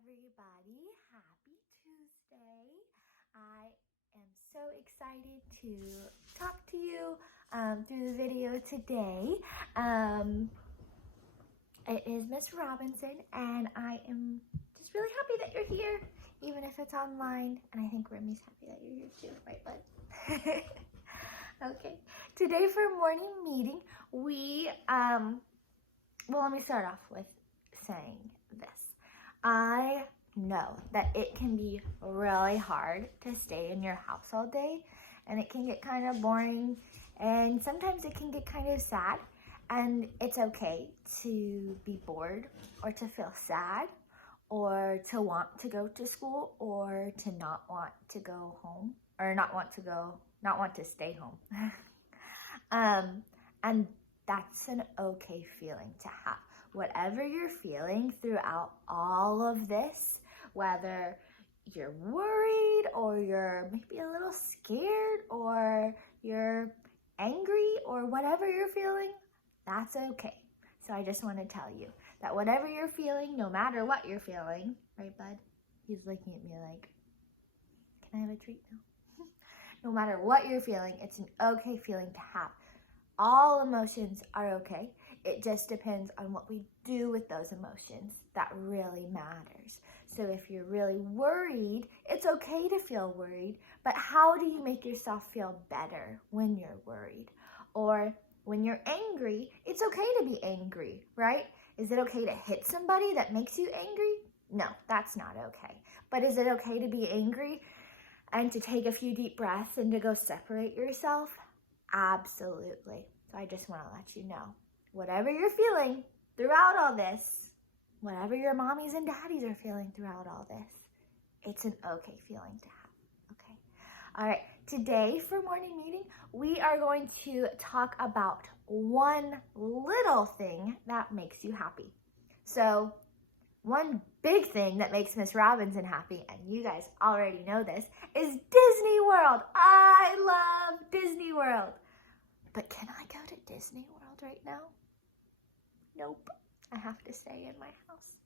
everybody. Happy Tuesday. I am so excited to talk to you through the video today. It is Miss Robinson, and I am just really happy that you're here, even if it's online. And I think Remy's happy that you're here too, right, bud? Okay. Today for morning meeting, well, let me start off with saying this. I know that it can be really hard to stay in your house all day, and it can get kind of boring, and sometimes it can get kind of sad, and it's okay to be bored or to feel sad or to want to go to school or to not want to go home or not want to stay home. And that's an okay feeling to have. Whatever you're feeling throughout all of this, whether you're worried or you're maybe a little scared or you're angry or whatever you're feeling, that's okay. So I just want to tell you that whatever you're feeling, no matter what you're feeling, right, bud? He's looking at me like, can I have a treat now? No matter what you're feeling, it's an okay feeling to have. All emotions are okay. It just depends on what we do with those emotions that really matters. So if you're really worried, it's okay to feel worried, but how do you make yourself feel better when you're worried? Or when you're angry, it's okay to be angry, right? Is it okay to hit somebody that makes you angry? No, that's not okay. But is it okay to be angry and to take a few deep breaths and to go separate yourself? Absolutely. So I just want to let you know, whatever you're feeling throughout all this, whatever your mommies and daddies are feeling throughout all this, it's an okay feeling to have, okay? All right, today for morning meeting, we are going to talk about one little thing that makes you happy. So one big thing that makes Miss Robinson happy, and you guys already know this, is Disney World. I love Disney World. But can I go to Disney World right now? Nope. I have to stay in my house.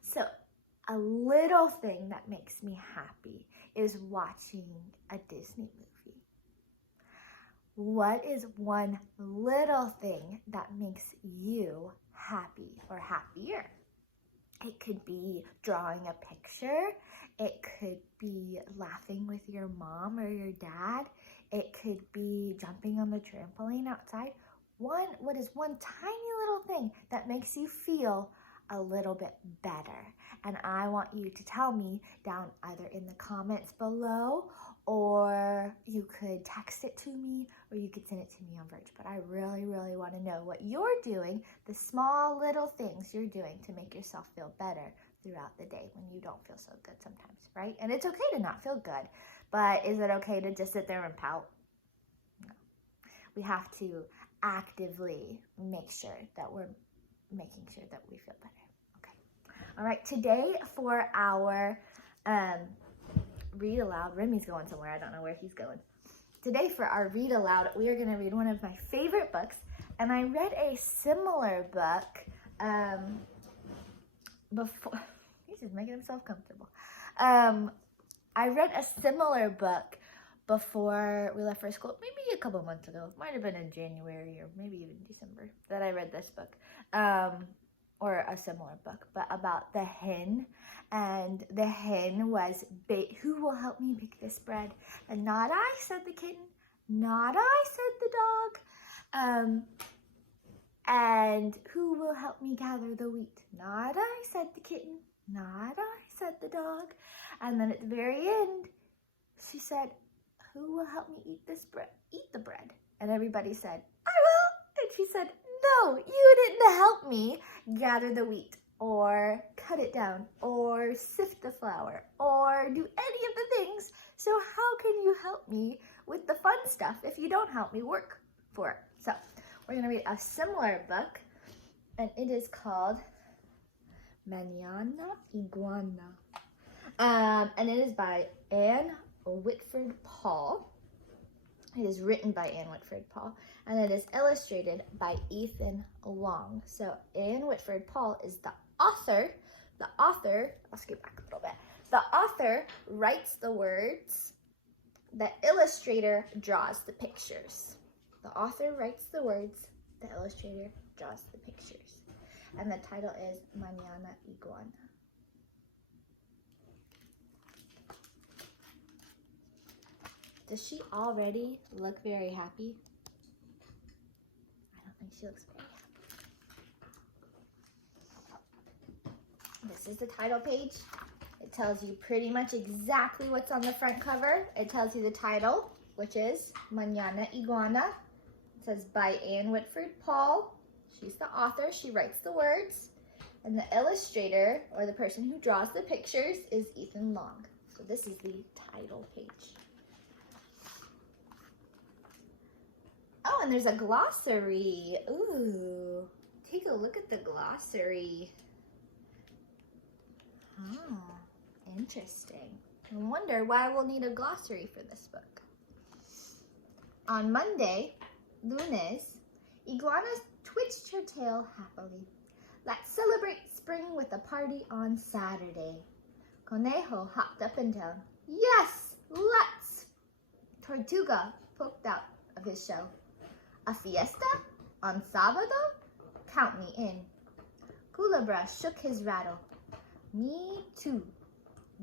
So a little thing that makes me happy is watching a Disney movie. What is one little thing that makes you happy or happier? It could be drawing a picture. It could be laughing with your mom or your dad. It could be jumping on the trampoline outside. What is one tiny little thing that makes you feel a little bit better? And I want you to tell me down either in the comments below, or you could text it to me, or you could send it to me on Verge. But I really, really want to know what you're doing, the small little things you're doing to make yourself feel better throughout the day when you don't feel so good sometimes, right? And it's okay to not feel good, but is it okay to just sit there and pout? No. We have to actively make sure that we're making sure that we feel better. Okay. All right, today for our read aloud, Remy's going somewhere. I don't know where he's going. Today for our read aloud, we are going to read one of my favorite books, and I read a similar book before. He's just making himself comfortable. I read a similar book before we left for school, maybe a couple months ago. Might have been in January or maybe even December that I read this book, or a similar book, but about the hen. And the hen was, who will help me bake this bread? And not I, said the kitten. Not I, said the dog. And who will help me gather the wheat? Not I, said the kitten. Not I, said the dog. And then at the very end, she said, who will help me eat the bread? And everybody said, I will. And she said, no, you didn't help me gather the wheat or cut it down or sift the flour or do any of the things. So how can you help me with the fun stuff if you don't help me work for it? So we're going to read a similar book, and it is called Mañana, Iguana. And it is by Anne Whitford Paul. It is written by Anne Whitford Paul, and it is illustrated by Ethan Long. So Anne Whitford Paul is the author The author, I'll scoot back a little bit. The author writes the words. The illustrator draws the pictures. The author writes the words. The illustrator draws the pictures. And the title is Mañana, Iguana. Does she already look very happy? I don't think she looks very happy. This is the title page. It tells you pretty much exactly what's on the front cover. It tells you the title, which is Mañana, Iguana. It says by Anne Whitford Paul. She's the author. She writes the words. And the illustrator, or the person who draws the pictures, is Ethan Long. So this is the title page. Oh, and there's a glossary. Ooh, take a look at the glossary. Oh, interesting. I wonder why we'll need a glossary for this book. On Monday, lunes, Iguana twitched her tail happily. Let's celebrate spring with a party on Saturday. Conejo hopped up and down. Yes, let's! Tortuga poked out of his shell. A fiesta? On Sábado? Count me in. Culebra shook his rattle. Me too.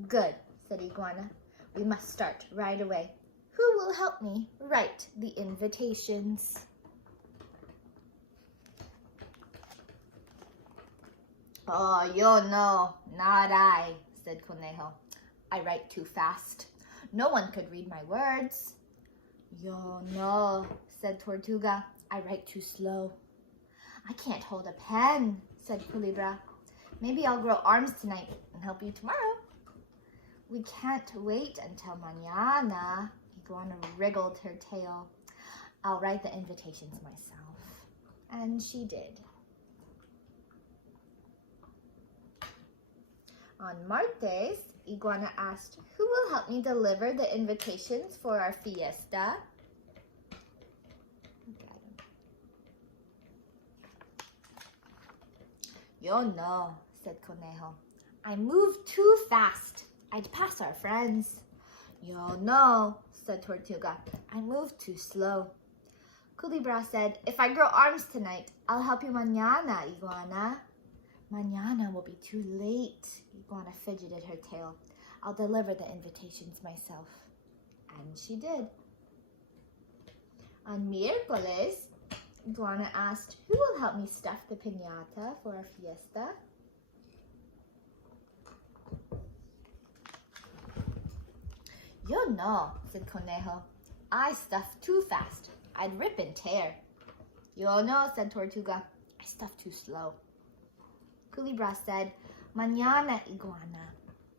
Good, said Iguana. We must start right away. Who will help me write the invitations? Oh, yo no, not I, said Conejo. I write too fast. No one could read my words. Yo no, said Tortuga. I write too slow. I can't hold a pen, said Culebra. Maybe I'll grow arms tonight and help you tomorrow. We can't wait until mañana. Iguana wriggled her tail. I'll write the invitations myself. And she did. On Martes, Iguana asked, who will help me deliver the invitations for our fiesta? Yo no, said Conejo. I moved too fast. I'd pass our friends. Yo no, said Tortuga. I moved too slow. Culebra said, if I grow arms tonight, I'll help you mañana, Iguana. Mañana will be too late. Iguana fidgeted her tail. I'll deliver the invitations myself. And she did. On miércoles, Iguana asked, who will help me stuff the piñata for our fiesta? Yo no, said Conejo. I stuff too fast. I'd rip and tear. Yo no, said Tortuga. I stuff too slow. Culebra said, mañana, Iguana,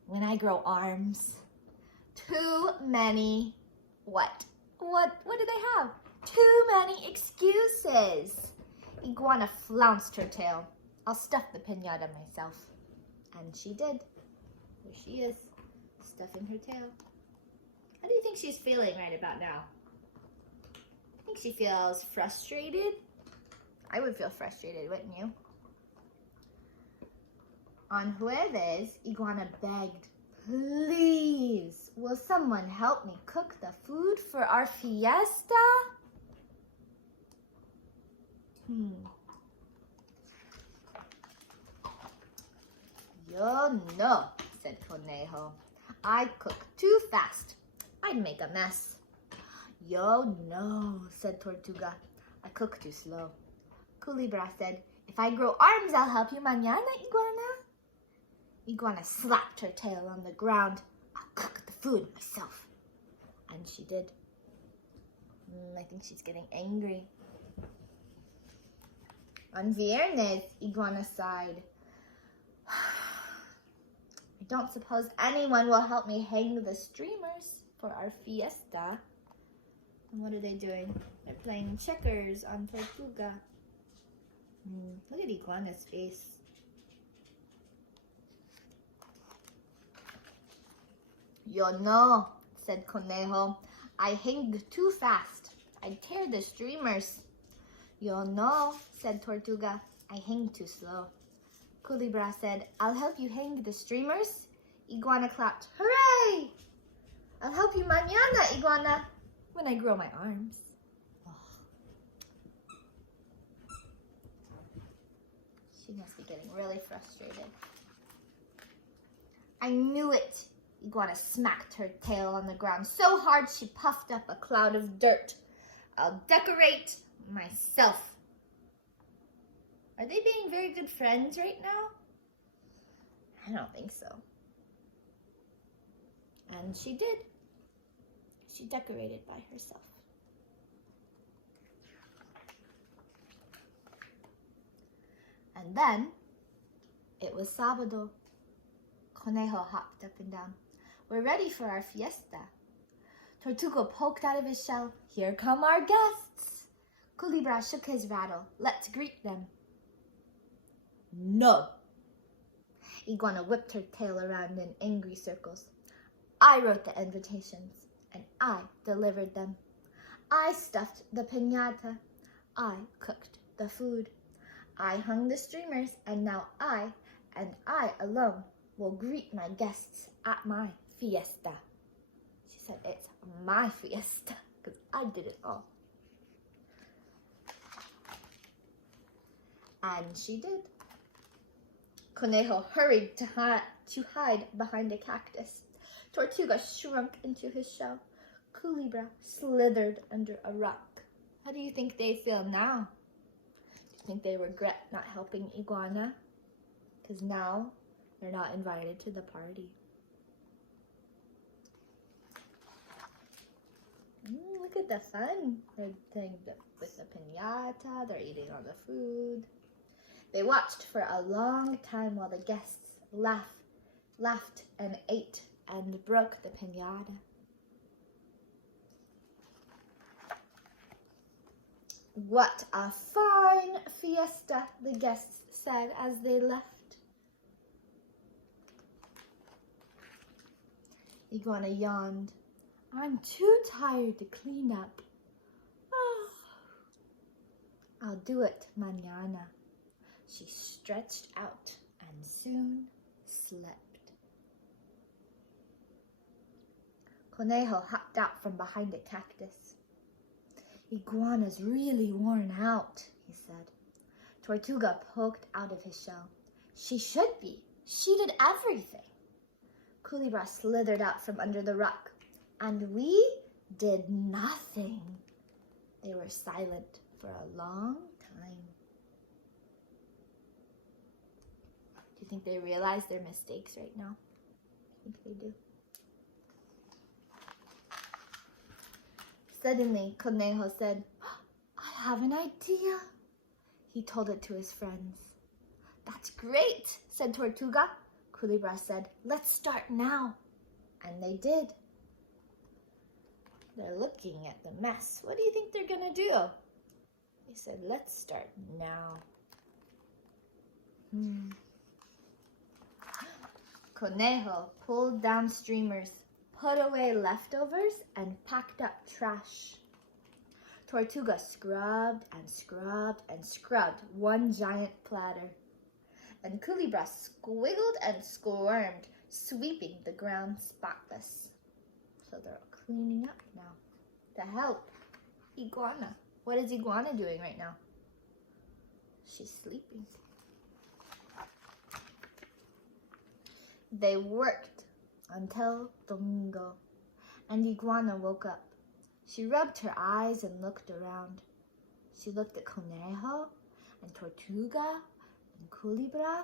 when I grow arms. Too many, what? What do they have? Too many excuses. Iguana flounced her tail. I'll stuff the piñata myself. And she did. There she is, stuffing her tail. How do you think she's feeling right about now? I think she feels frustrated. I would feel frustrated, wouldn't you? On Jueves, Iguana begged, please, will someone help me cook the food for our fiesta? Yo no, said Conejo. I cook too fast. I'd make a mess. Yo no, said Tortuga. I cook too slow. Culebra said, if I grow arms, I'll help you mañana, Iguana. Iguana slapped her tail on the ground. I'll cook the food myself. And she did. I think she's getting angry. On Viernes, Iguana sighed. I don't suppose anyone will help me hang the streamers for our fiesta. And what are they doing? They're playing checkers on Tortuga. Look at Iguana's face. Yo no, said Conejo. I hanged too fast. I'd tear the streamers. Yo no, said Tortuga. I hanged too slow. Culebra said, I'll help you hang the streamers. Iguana clapped, hooray! I'll help you mañana, Iguana, when I grow my arms. Oh. She must be getting really frustrated. I knew it. Iguana smacked her tail on the ground so hard she puffed up a cloud of dirt. I'll decorate myself. Are they being very good friends right now? I don't think so. And she did. She decorated by herself. And then it was sábado. Conejo hopped up and down. We're ready for our fiesta. Tortuga poked out of his shell. Here come our guests. Culebra shook his rattle. Let's greet them. No. Iguana whipped her tail around in angry circles. I wrote the invitations, and I delivered them. I stuffed the piñata. I cooked the food. I hung the streamers, and now I alone will greet my guests at my fiesta. She said, it's my fiesta, because I did it all. And she did. Conejo hurried to hide behind a cactus. Tortuga shrunk into his shell. Culebra slithered under a rock. How do you think they feel now? Do you think they regret not helping Iguana? Because now they're not invited to the party. Look at the fun. They're playing with the piñata. They're eating all the food. They watched for a long time while the guests laughed and ate and broke the piñata. What a fine fiesta, the guests said as they left. Iguana yawned. I'm too tired to clean up. Oh. I'll do it mañana. She stretched out and soon slept. Conejo hopped out from behind a cactus. Iguana's really worn out, he said. Tortuga poked out of his shell. She should be. She did everything. Culebra slithered out from under the rock. And we did nothing. They were silent for a long time. Do you think they realize their mistakes right now? I think they do. Suddenly, Conejo said, I have an idea. He told it to his friends. That's great, said Tortuga. Culebra said, let's start now. And they did. They're looking at the mess. What do you think they're gonna do? They said, let's start now. Conejo pulled down streamers, put away leftovers, and packed up trash. Tortuga scrubbed and scrubbed and scrubbed one giant platter. And Culebra squiggled and squirmed, sweeping the ground spotless. So they're cleaning up now to help Iguana. What is Iguana doing right now? She's sleeping. They worked until Domingo, and Iguana woke up. She rubbed her eyes and looked around. She looked at Conejo and Tortuga and Culebra.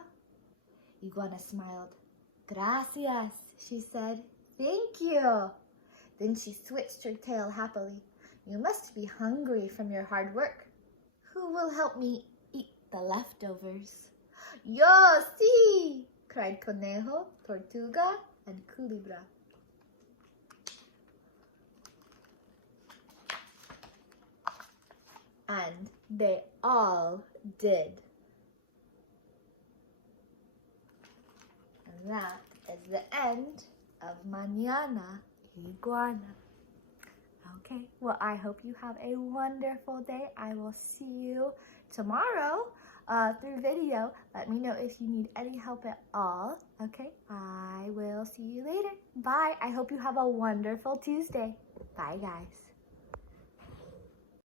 Iguana smiled. Gracias, she said. Thank you. Then she switched her tail happily. You must be hungry from your hard work. Who will help me eat the leftovers? Yo, sí, cried Conejo, Tortuga, and Culebra. And they all did. And that is the end of Mañana, Iguana. Okay, well, I hope you have a wonderful day. I will see you tomorrow through video. Let me know if you need any help at all. Okay, I will see you later. Bye. I hope you have a wonderful Tuesday. Bye, guys.